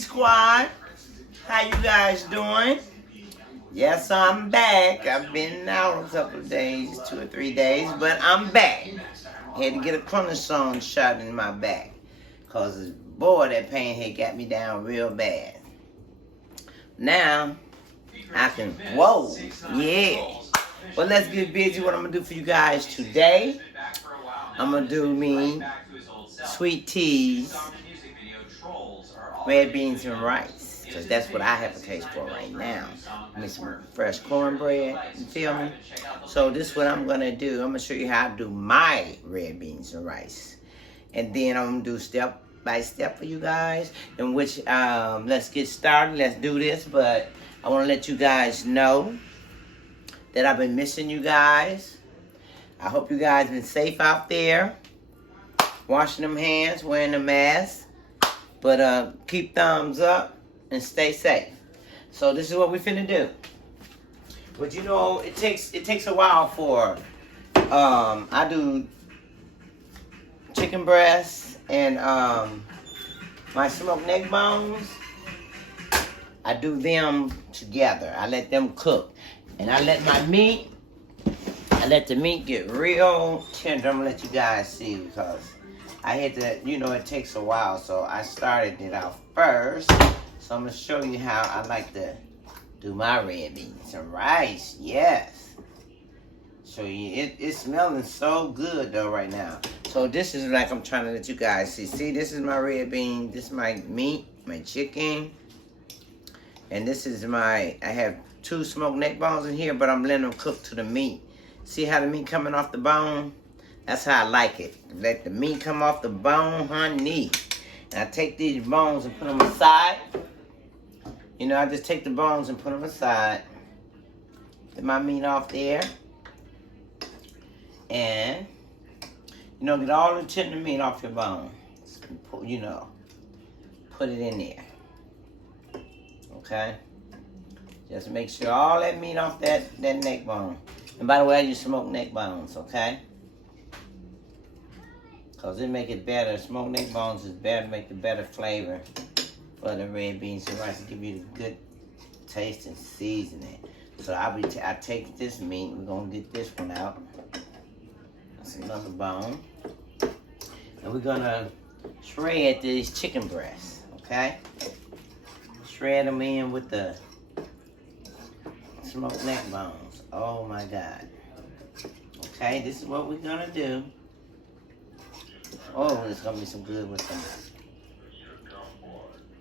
Squad. How you guys doing? Yes, I'm back. I've been out a couple of days, 2 or 3 days, but I'm back. Had to get a cortisone shot in my back. Because, boy, that pain had got me down real bad. Now, I can, whoa, yeah. Well, let's get busy. What I'm going to do for you guys today, I'm going to do me sweet teas, red beans and rice, because that's what I have a taste for right now. Give me some fresh cornbread, you feel me? So this is what I'm going to do. I'm going to show you how I do my red beans and rice. And then I'm going to do step by step for you guys, in which, let's get started. Let's do this, but I want to let you guys know that I've been missing you guys. I hope you guys been safe out there, washing them hands, wearing the mask. But keep thumbs up and stay safe. So this is what we finna do. But you know, it takes a while for I do chicken breasts and my smoked neck bones. I do them together. I let them cook. And I let my meat, I let the meat get real tender. I'm gonna let you guys see because I had to, you know, it takes a while, so I started it out first. So I'm going to show you how I like to do my red beans and rice. Yes. Show you, it's smelling so good though right now. So this is like I'm trying to let you guys see. See, this is my red bean. This is my meat, my chicken. And this is my, I have 2 smoked neck bones in here, but I'm letting them cook to the meat. See how the meat coming off the bone? That's how I like it. Let the meat come off the bone, honey. And I take these bones and put them aside. You know, I just take the bones and put them aside. Get my meat off there. And, you know, get all the tender meat off your bone. You know, put it in there. Okay? Just make sure all that meat off that neck bone. And by the way, I use smoked neck bones, okay? Because it make it better. Smoked neck bones is better, make the better flavor for the red beans and rice. Give you the good taste and seasoning. So I take this meat. We're going to get this one out. That's another bone. And we're going to shred these chicken breasts, okay? Shred them in with the smoked neck bones. Oh my God. Okay, this is what we're going to do. Oh, it's gonna be some good with some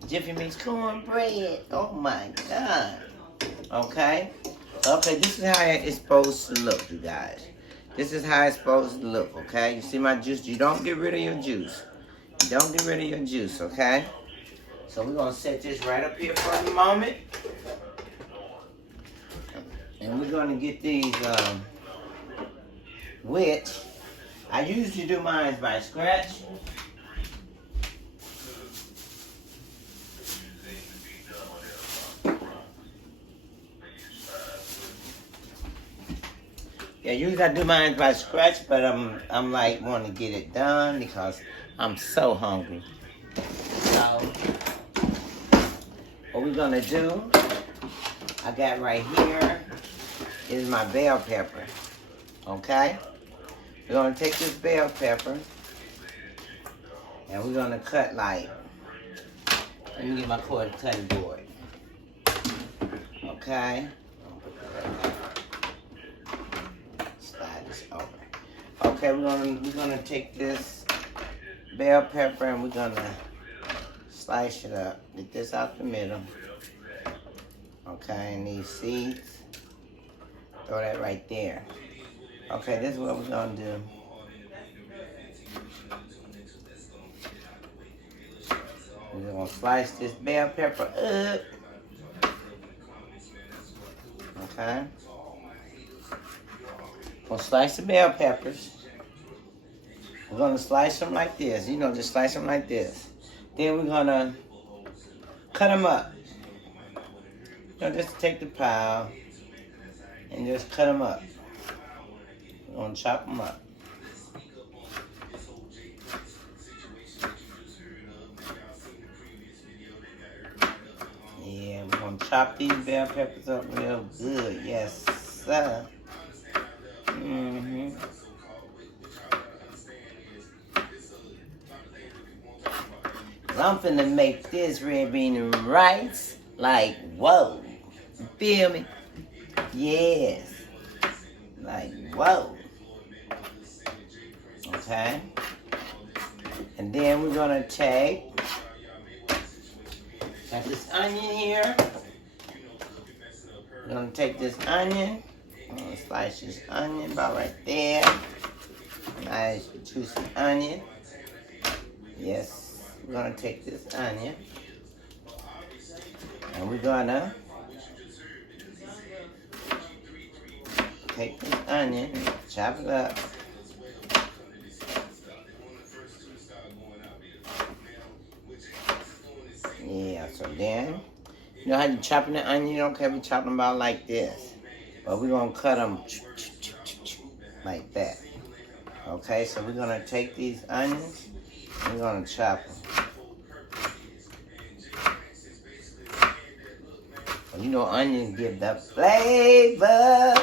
Jiffy Mix cornbread. Oh my God. Okay. Okay, this is how it's supposed to look, you guys. This is how it's supposed to look, okay? You see my juice? You don't get rid of your juice. You don't get rid of your juice, okay? So we're gonna set this right up here for a moment. And we're gonna get these which I usually do mine by scratch. Yeah, usually I do mine by scratch, but I'm like want to get it done because I'm so hungry. So what we're gonna do, I got right here is my bell pepper. Okay? We're going to take this bell pepper and we're going to cut like, let me get my cutting board. Okay? Slide this over. Okay, we're gonna take this bell pepper and we're going to slice it up. Get this out the middle. Okay, and these seeds, throw that right there. Okay, this is what we're gonna do. We're gonna slice this bell pepper up. Okay. We're gonna slice the bell peppers. We're gonna slice them like this. You know, just slice them like this. Then we're gonna cut them up. You know, just take the pile and just cut them up. We're gonna chop them up. gonna chop these bell peppers up real good. Yes, sir. Mm-hmm. I'm finna make this red bean and rice like, whoa. You feel me? Yes. Like, whoa. Okay. And then we're gonna got this onion here. We're gonna take this onion. I'm gonna slice this onion about right there. Nice juicy onion. Yes, we're gonna take this onion. And we're gonna take this onion, chop it up. Yeah, so then, you know how you chopping the onion? You don't care if you chop them about like this. But we're gonna cut them like that. Okay, so we're gonna take these onions and we're gonna chop them. Well, you know onions give the flavor.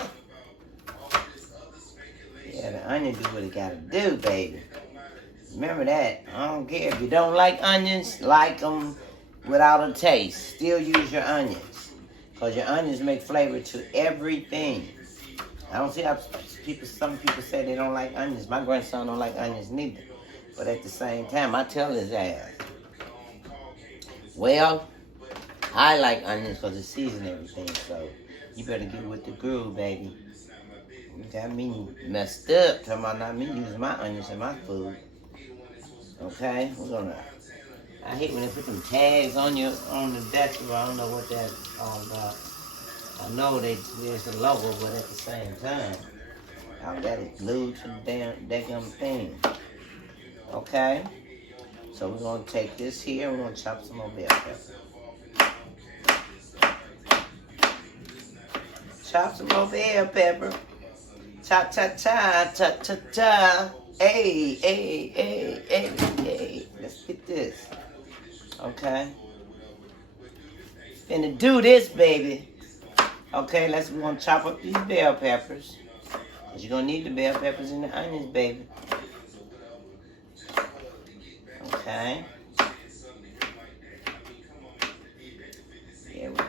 Yeah, the onion do what it gotta do, baby. Remember that. I don't care if you don't like onions, like them without a taste. Still use your onions. Because your onions make flavor to everything. I don't see how some people say they don't like onions. My grandson don't like onions neither. But at the same time, I tell his ass, well, I like onions because it seasons everything. So you better get with the groove, baby. You got me messed up talking about not me using my onions in my food. Okay, I hate when they put them tags on the vegetable. I don't know what that's all about. I know there's a logo, but at the same time, I got it glued to the damn thing. Okay, so we're gonna take this here. We're gonna chop some more bell pepper. Chop some more bell pepper. Cha cha cha cha cha cha. Hey, hey, hey, hey, hey. Let's get this. Okay. Finna do this, baby. Okay, we're gonna chop up these bell peppers. Cause you're gonna need the bell peppers and the onions, baby. Okay. Here we go.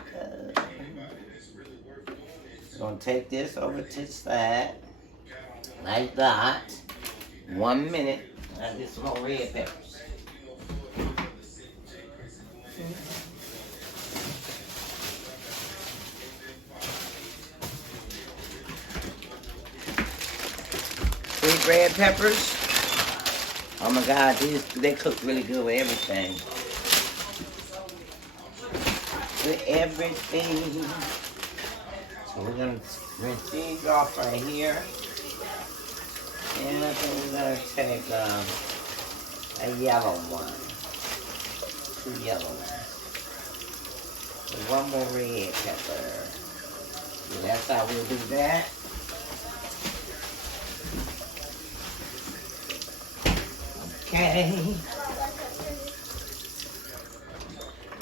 We're gonna take this over to the side. Like that. 1 minute. I get some more red peppers. Sweet red peppers. Oh my God, they cook really good with everything. With everything. So we're gonna rinse these off right here. And I think we're gonna take a yellow one. 2 yellow ones. And 1 more red pepper. So that's how we'll do that. Okay.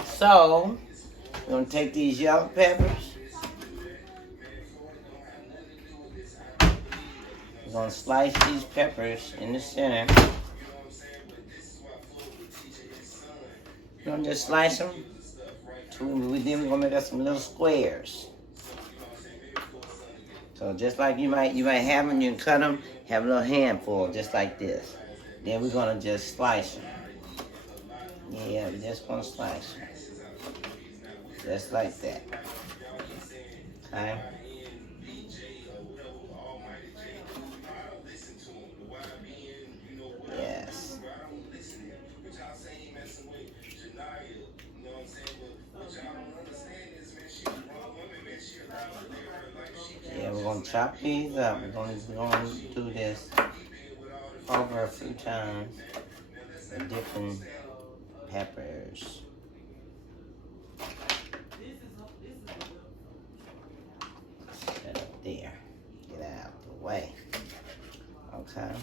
So, we're gonna take these yellow peppers. We're gonna slice these peppers in the center. We're gonna just slice them. Then we're gonna make us some little squares. So just like you might have them, you can cut them, have a little handful, just like this. Then we're gonna just slice them. Yeah, we're just gonna slice them. Just like that. Okay. Yes. Yeah, we're gonna chop these up. We're gonna do this over a few times with different peppers. Set up there. Get out of the way. Okay.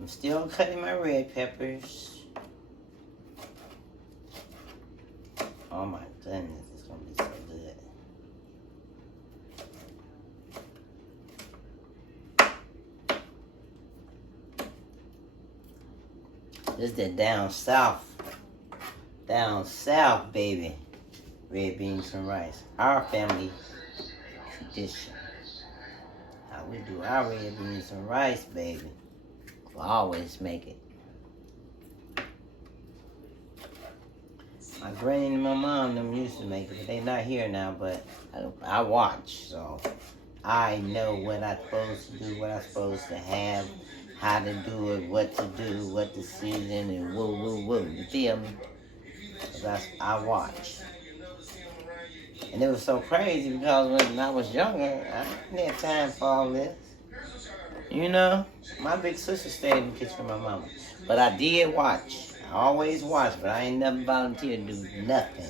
I'm still cutting my red peppers. Oh my goodness, it's gonna be so good. This is that down south, baby. Red beans and rice. Our family tradition. How we do our red beans and rice, baby. We'll always make it. My granny and my mom them used to make it, but they're not here now, but I watch, so I know what I'm supposed to do, what I'm supposed to have, how to do it, what to do, what to season, and woo. You feel me? Because I watch. And it was so crazy because when I was younger, I didn't have time for all this. You know? My big sister stayed in the kitchen with my mama. But I did watch. I always watched, but I ain't never volunteered to do nothing.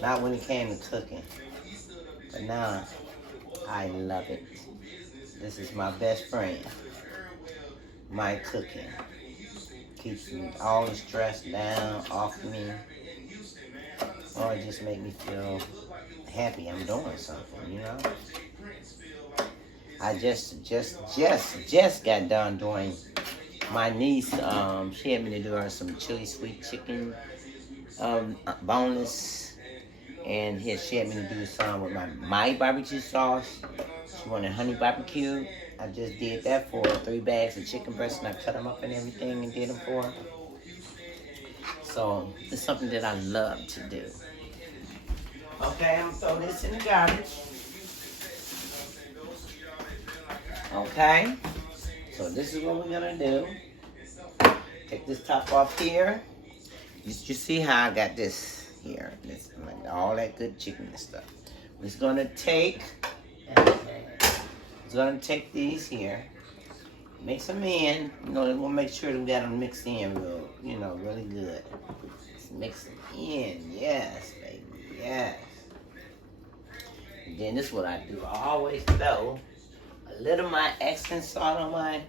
Not when it came to cooking. But now, I love it. This is my best friend. My cooking. Keeps me all the stress down off me. Or it just makes me feel happy I'm doing something, you know? I just got done doing my niece, she had me to do her some chili sweet chicken, boneless, and she had me to do some with my barbecue sauce. She wanted honey barbecue. I just did that for her, 3 bags of chicken breasts, and I cut them up and everything and did them for her. So it's something that I love to do. Okay, I'm gonna throw this in the garbage. Okay, so this is what we're gonna do. Take this top off here. You see how I got this here, all that good chicken and stuff. It's gonna take these here, mix them in. You know, we'll make sure that we got them mixed in real, really good. Just mix them in, yes, baby, yes. And then this is what I do. I always throw a little of my Epsom salt on my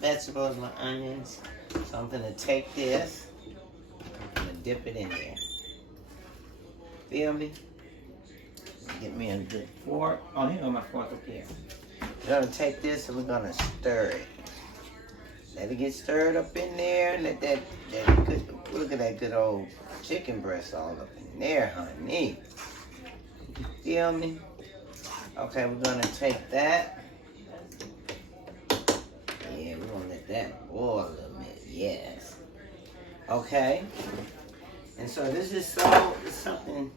vegetables, my onions. So I'm gonna take this, I'm gonna dip it in there. Feel me? Get me a good fork. Oh, here go my fork up here. We're gonna take this and we're gonna stir it. Let it get stirred up in there. Let that good, look at that good old chicken breast all up in there, honey. You feel me? Okay, we're gonna take that. Yeah, we're gonna let that boil a little bit. Yes. Okay. And so this is something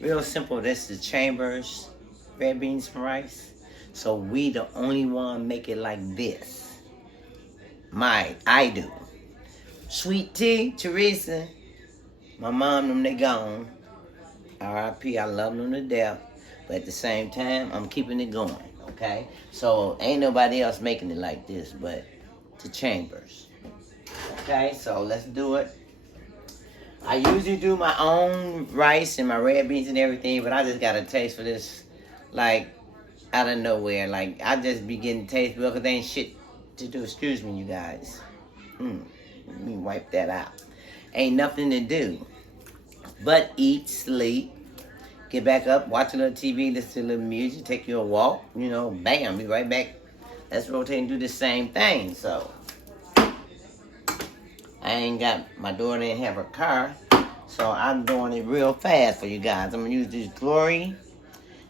real simple. This is Chambers red beans and rice. So we the only one make it like this. I do. Sweet Tea, Teresa, my mom, them they gone. R.I.P. I love them to death. But at the same time, I'm keeping it going, okay? So ain't nobody else making it like this but the Chambers. Okay, so let's do it. I usually do my own rice and my red beans and everything, but I just got a taste for this, like, out of nowhere. Like, I just be getting taste because there ain't shit to do. Excuse me, you guys. Let me wipe that out. Ain't nothing to do but eat, sleep, get back up, watch a little TV, listen to a little music, take you a walk, bam, be right back. Let's rotate and do the same thing. So I ain't got, my daughter didn't have her car, so I'm doing it real fast for you guys. I'm gonna use this Glory.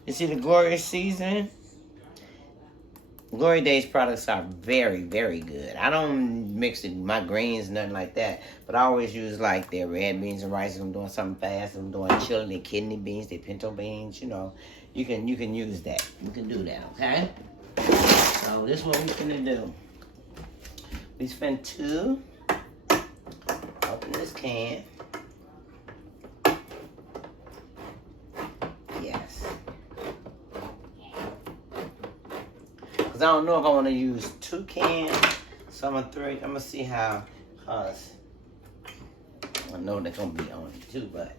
You see the Glory seasoning? Glory Days products are very, very good. I don't mix it, my greens, nothing like that. But I always use like their red beans and rice. I'm doing something fast. I'm doing chili, their kidney beans, their pinto beans. You can use that. You can do that, okay? So this is what we're gonna do. We spend 2. Open this can. Yes. I don't know if I want to use 2 cans, so I'm gonna see how, cause I know they're gonna be on it too, but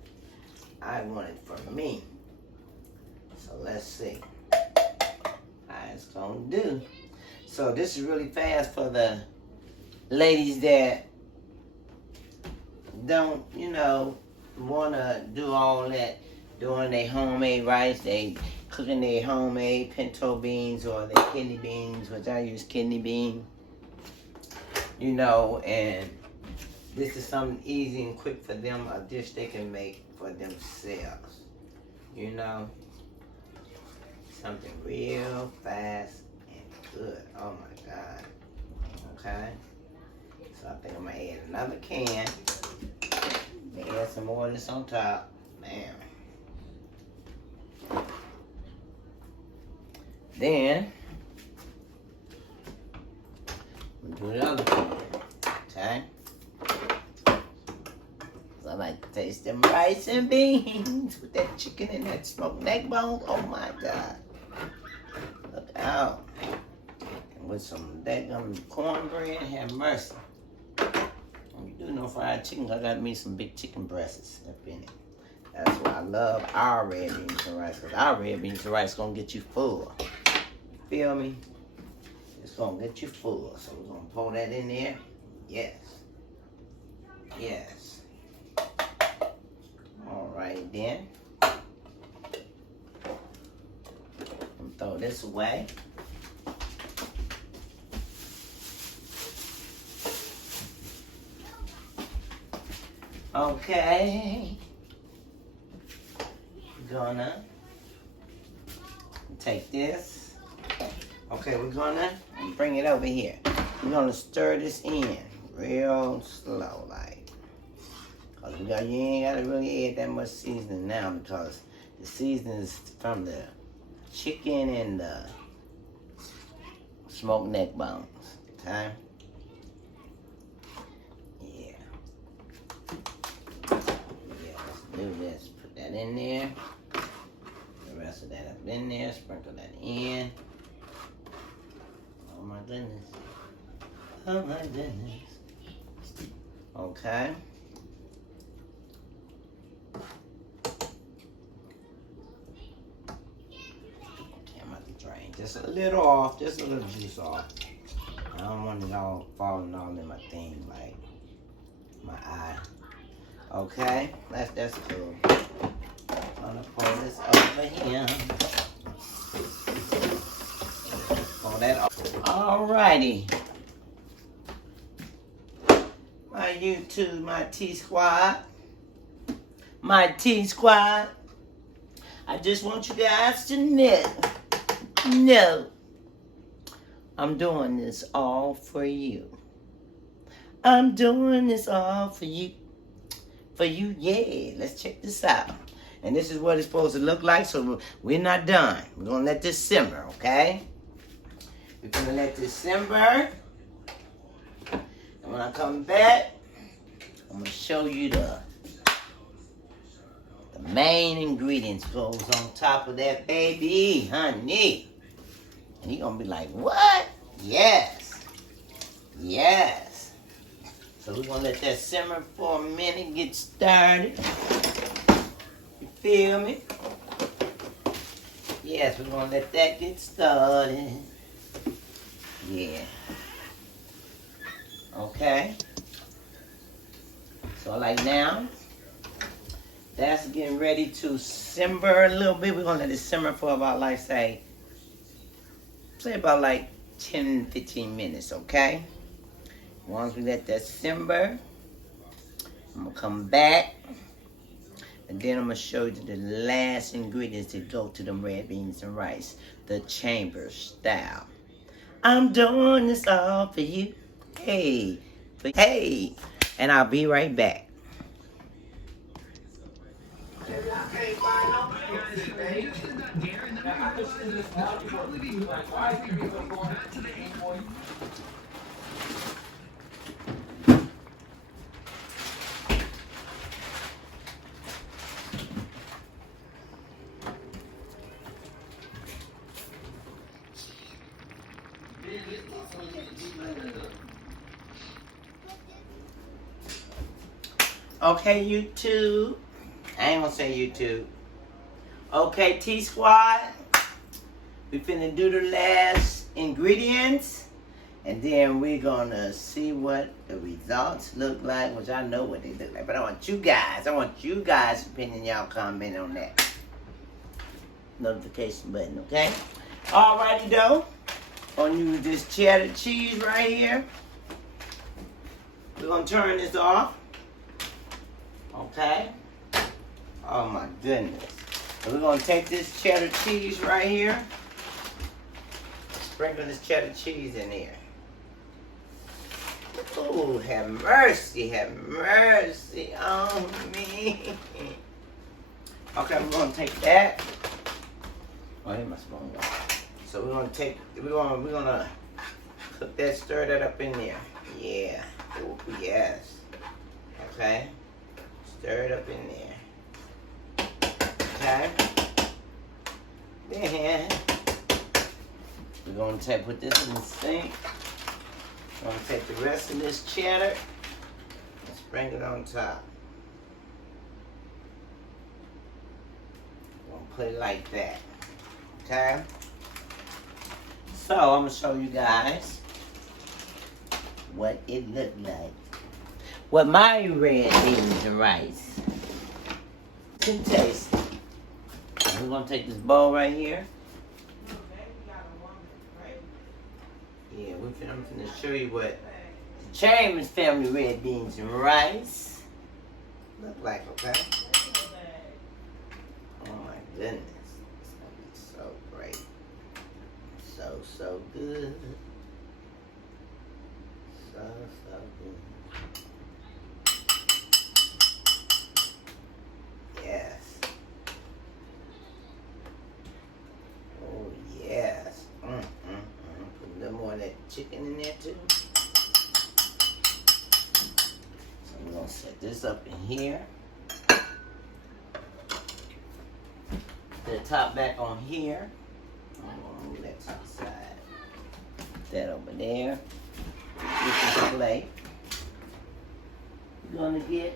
I want it for me. So let's see how it's gonna do. So this is really fast for the ladies that don't, you know, want to do all that, doing their homemade rice, they cooking their homemade pinto beans or their kidney beans, which I use kidney bean, you know, and this is something easy and quick for them, a dish they can make for themselves, you know, something real fast and good. Oh my God. Okay, so I think I'm gonna add another can. Add some more of this on top. Bam. Then I'm gonna do the other can. Okay. So I like to taste them rice and beans with that chicken and that smoked neck bone. Oh my God. Look out. And with some daggum cornbread, have mercy. You do no fried chicken, I got me some big chicken breasts up in it. That's why I love our red beans and rice, because our red beans and rice gonna get you full. Feel me? It's gonna get you full. So we're gonna pour that in there. Yes. Yes. Alright then. I'm throw this away. Okay, gonna take this. Okay, we're gonna bring it over here. We're gonna stir this in real slow, like. Cause you ain't gotta really add that much seasoning now because the seasoning is from the chicken and the smoked neck bones. Okay. Do this, put that in there, the rest of that up in there, sprinkle that in. Oh my goodness, oh my goodness. Okay. Okay, I'm about to drain just a little off, just a little juice off. I don't want it all falling all in my thing, like my eye. Okay, that's cool. I'm gonna pour this over here. Pour that off. Alrighty. My YouTube, my T-Squad. My T-Squad. I just want you guys to know, I'm doing this all for you. I'm doing this all for you. For you, yeah. Let's check this out. And this is what it's supposed to look like, so we're not done. We're gonna let this simmer, okay? We're gonna let this simmer. And when I come back, I'm gonna show you the main ingredients goes on top of that baby, honey. And you're gonna be like, what? Yes. Yes. So we're gonna let that simmer for a minute, get started. You feel me? Yes, we're gonna let that get started. Yeah. Okay. So like now, that's getting ready to simmer a little bit. We're gonna let it simmer for about like say about like 10, 15 minutes, okay? Once we let that simmer, I'm gonna come back and then I'm gonna show you the last ingredients that go to them red beans and rice, the chamber style. I'm doing this all for you, hey, and I'll be right back. Okay, YouTube. I ain't gonna say YouTube. Okay, T-Squad. We finna do the last ingredients. And then we're gonna see what the results look like, which I know what they look like. But I want you guys' opinion. Y'all comment on that notification button, okay? Alrighty, though. Gonna use this cheddar cheese right here. We're gonna turn this off. Okay? Oh my goodness. And we're gonna take this cheddar cheese right here. Sprinkle this cheddar cheese in here. Oh, have mercy on me. Okay, we're gonna take that. Oh, here's my spoon. So we're gonna cook that, stir that up in there. Yeah. Oh, yes. Okay. Stir it up in there. Okay. Then we're gonna put this in the sink. I'm gonna take the rest of this cheddar and sprinkle it on top. I'm gonna put it like that. Okay? So I'm gonna show you guys what it looked like. What my red beans and rice can taste. We're gonna take this bowl right here. Yeah, I'm gonna show you what the Chambers family red beans and rice look like, okay? Oh my goodness. It's gonna be so great. So good. So good. Yes. Oh yes. Put a little more of that chicken in there too. So we're gonna set this up in here. Put the top back on here. I'm gonna move that to the side. Put that over there. This is a plate. You're gonna get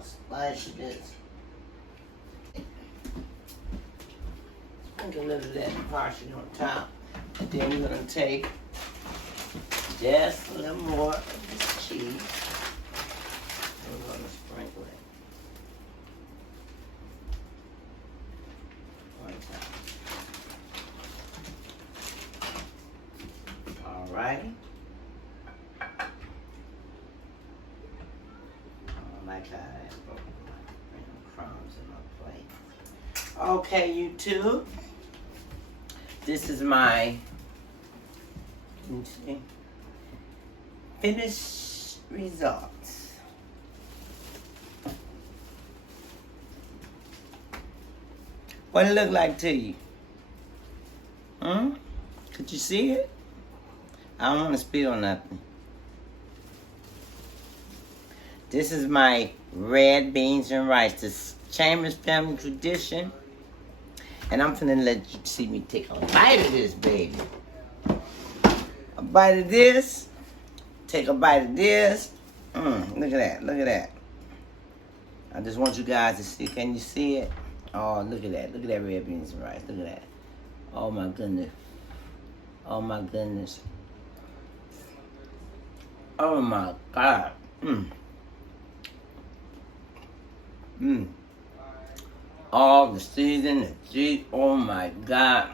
a slice of this. Sprinkle a little of that parsley on top. And then we're gonna take just a little more of this cheese. And we're gonna sprinkle it on top. All right. I like how that's bring crumbs in my plate. Okay, YouTube. This is my finished results. What it look like to you? Could you see it? I don't want to spill nothing. This is my red beans and rice. This Chambers family tradition. And I'm finna let you see me take a bite of this, baby. A bite of this. Take a bite of this. Look at that. I just want you guys to see. Can you see it? Oh, look at that. Look at that red beans and rice. Look at that. Oh, my goodness. Oh, my goodness. Oh, my God. All the season, the cheese, oh my God.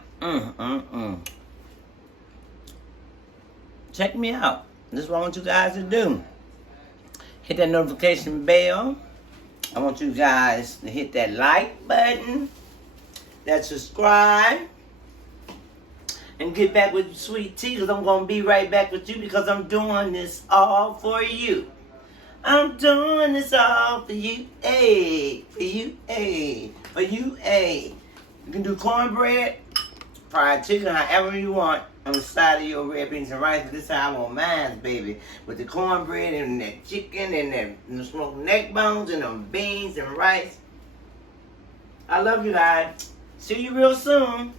Check me out. This is what I want you guys to do. Hit that notification bell. I want you guys to hit that like button, that subscribe, and get back with Sweet Tea, because I'm going to be right back with you, because I'm doing this all for you. I'm doing this all for you, ayy, for you, ayy, for you, ayy. You can do cornbread, fried chicken, however you want, on the side of your red beans and rice. But this is how I want mine, baby. With the cornbread and that chicken and the smoked neck bones and them beans and rice. I love you guys. See you real soon.